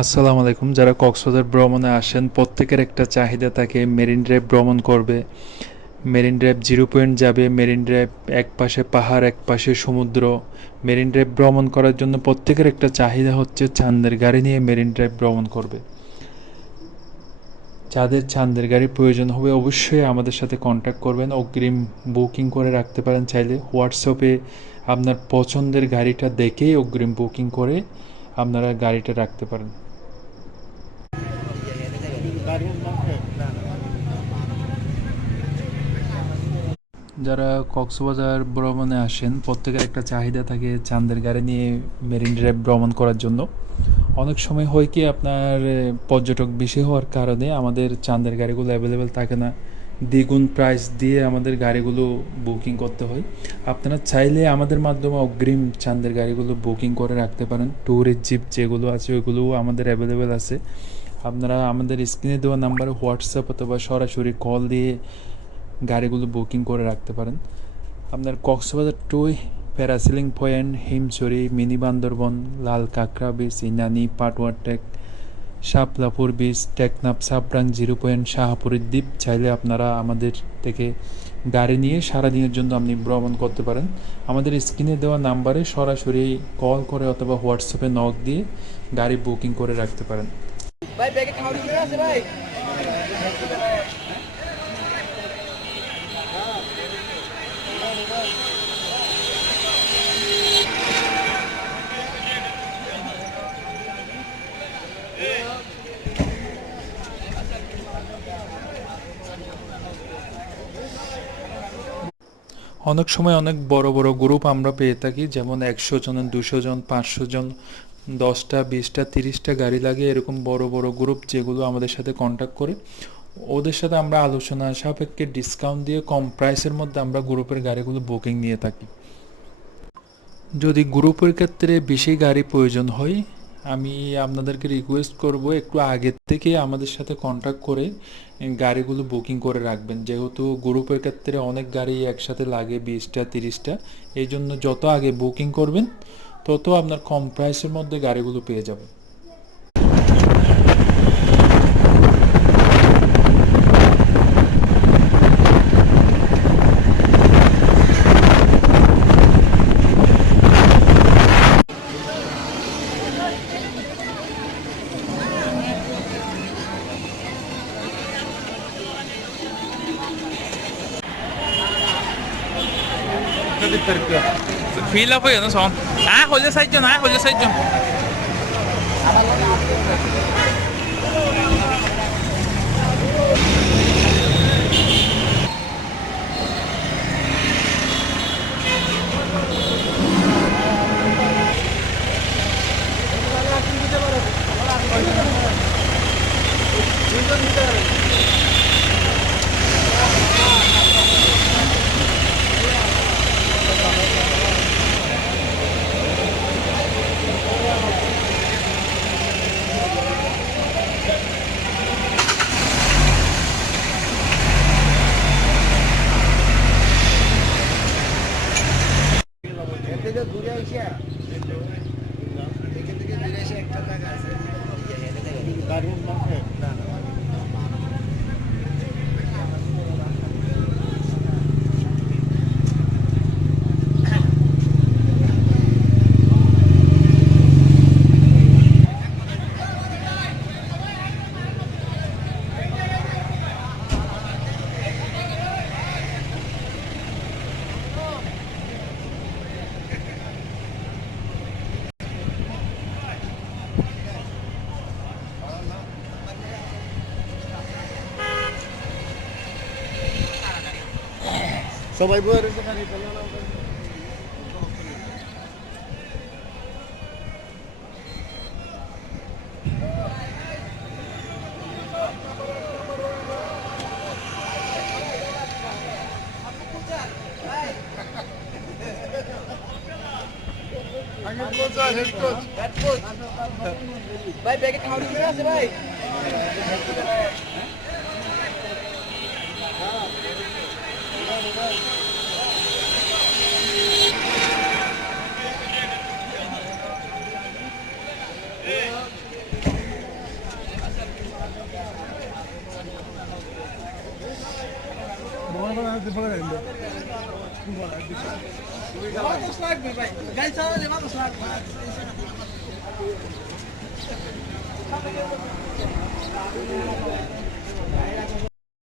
আসসালামু আলাইকুম। যারা কক্সবাজার ভ্রমণে আসেন, প্রত্যেকের একটা চাহিদা থাকে, মেরিন ড্রাইভ ভ্রমণ করবে। মেরিন ড্রাইভ জিরো পয়েন্ট যাবে, মেরিন ড্রাইভ এক পাশে পাহাড়, এক পাশে সমুদ্র। মেরিন ড্রাইভ ভ্রমণ করার জন্য প্রত্যেকের একটা চাহিদা হচ্ছে চান্দের গাড়ি নিয়ে মেরিন ড্রাইভ ভ্রমণ করবে। যাদের চান্দের গাড়ি প্রয়োজন হবে, অবশ্যই আমাদের সাথে কন্ট্যাক্ট করবেন। অগ্রিম বুকিং করে রাখতে পারেন চাইলে। হোয়াটসঅ্যাপে আপনার পছন্দের গাড়িটা দেখেই অগ্রিম বুকিং করে আপনারা গাড়িটা রাখতে পারেন। যারা কক্সবাজার ভ্রমণে আসেন, প্রত্যেকের একটা চাহিদা থাকে চাঁদের গাড়ি নিয়ে মেরিন ড্রাইভ ভ্রমণ করার জন্য। অনেক সময় হয় কি, আপনার পর্যটক বেশি হওয়ার কারণে আমাদের চাঁদের গাড়িগুলো অ্যাভেলেবেল থাকে না। দ্বিগুণ প্রাইস দিয়ে আমাদের গাড়িগুলো বুকিং করতে হয়। আপনারা চাইলে আমাদের মাধ্যমে অগ্রিম চাঁদের গাড়িগুলো বুকিং করে রাখতে পারেন। ট্যুরের জিপ যেগুলো আছে, ওইগুলোও আমাদের অ্যাভেলেবেল আছে। আপনারা আমাদের স্ক্রিনে দেওয়া নাম্বারে হোয়াটসঅ্যাপ অথবা সরাসরি কল দিয়ে গাড়িগুলো বুকিং করে রাখতে পারেন। আপনার Cox's Bazar to parasailing point Himchari, mini Bandarban, লাল কাঁকড়া beach Inani, Patuar Tek Shaplapur beach Teknaf Sabrang zero point শাহপুরের দ্বীপ। চাইলে আপনারা আমাদের থেকে গাড়ি নিয়ে সারাদিনের জন্য আপনি ভ্রমণ করতে পারেন। আমাদের স্ক্রিনে দেওয়া নাম্বারে সরাসরি কল করে অথবা হোয়াটসঅ্যাপে নক দিয়ে গাড়ি বুকিং করে রাখতে পারেন। ভাই ভাই। অনেক সময় অনেক বড় বড় গ্রুপ আমরা পেয়ে থাকি, যেমন একশো জন, দুশো জন, পাঁচশো জন, দশটা, বিশটা, তিরিশটা গাড়ি লাগে এরকম বড় বড় গ্রুপ যেগুলো আমাদের সাথে কন্ট্যাক্ট করে। ওদের সাথে আমরা আলোচনা সাপেক্ষে ডিসকাউন্ট দিয়ে কম প্রাইসের মধ্যে আমরা গ্রুপের গাড়িগুলো বুকিং নিয়ে থাকি। যদি গ্রুপের ক্ষেত্রে বেশি গাড়ি প্রয়োজন হয় আমি আপনাদেরকে রিকোয়েস্ট করব একটু আগের থেকে আমাদের সাথে কন্ট্যাক্ট করে গাড়িগুলো বুকিং করে রাখবেন। যেহেতু গ্রুপের ক্ষেত্রে অনেক গাড়ি একসাথে লাগে বিশটা, তিরিশটা। এই জন্য যত আগে বুকিং করবেন, তত আপনার কম প্রাইসের মধ্যে গাড়িগুলো পেয়ে যাবেন। Fila fue yo, no son. Ah, nada, থেকে সবাই বই রয়েছে খালি ভাই Gracias. luar.